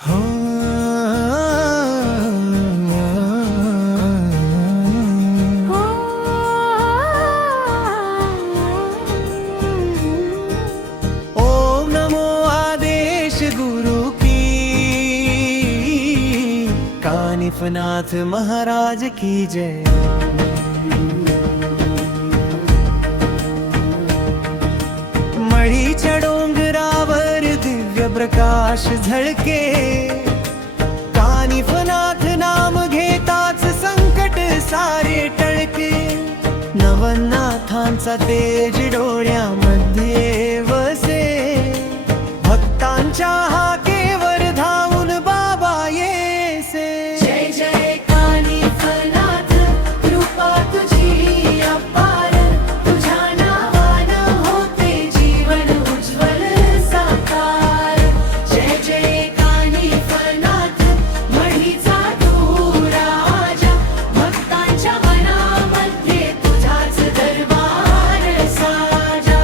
हो ओम नमो आदेश गुरु की, कानिफनाथ महाराज की जय। मळीच्या डोंगरावर दिव्य प्रकाश झळके, कानिफनाथ नाम घेताच संकट सारे टळके। नवनाथांचा तेज डोळ्यामध्ये वसे, भक्तांच्या हाकेवर धावून बाबा येसे। जय जय कानिफनाथ, कृपा तुझी अपार, तुझ्या नावानं होते जीवन उज्ज्वल साकार। जय जय कानिफनाथ, मढीचा तू राजा, भक्तांच्या मनामध्ये तुझाच दरबार साजा।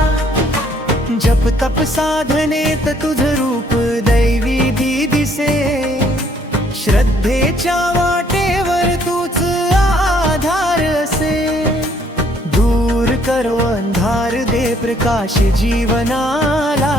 जप तप साधनेत तुझ रूप दैवी भी दिसे, श्रद्धेच्या वाटेवर तूच आधार असे। दूर करो अंधार, दे प्रकाश जीवनाला,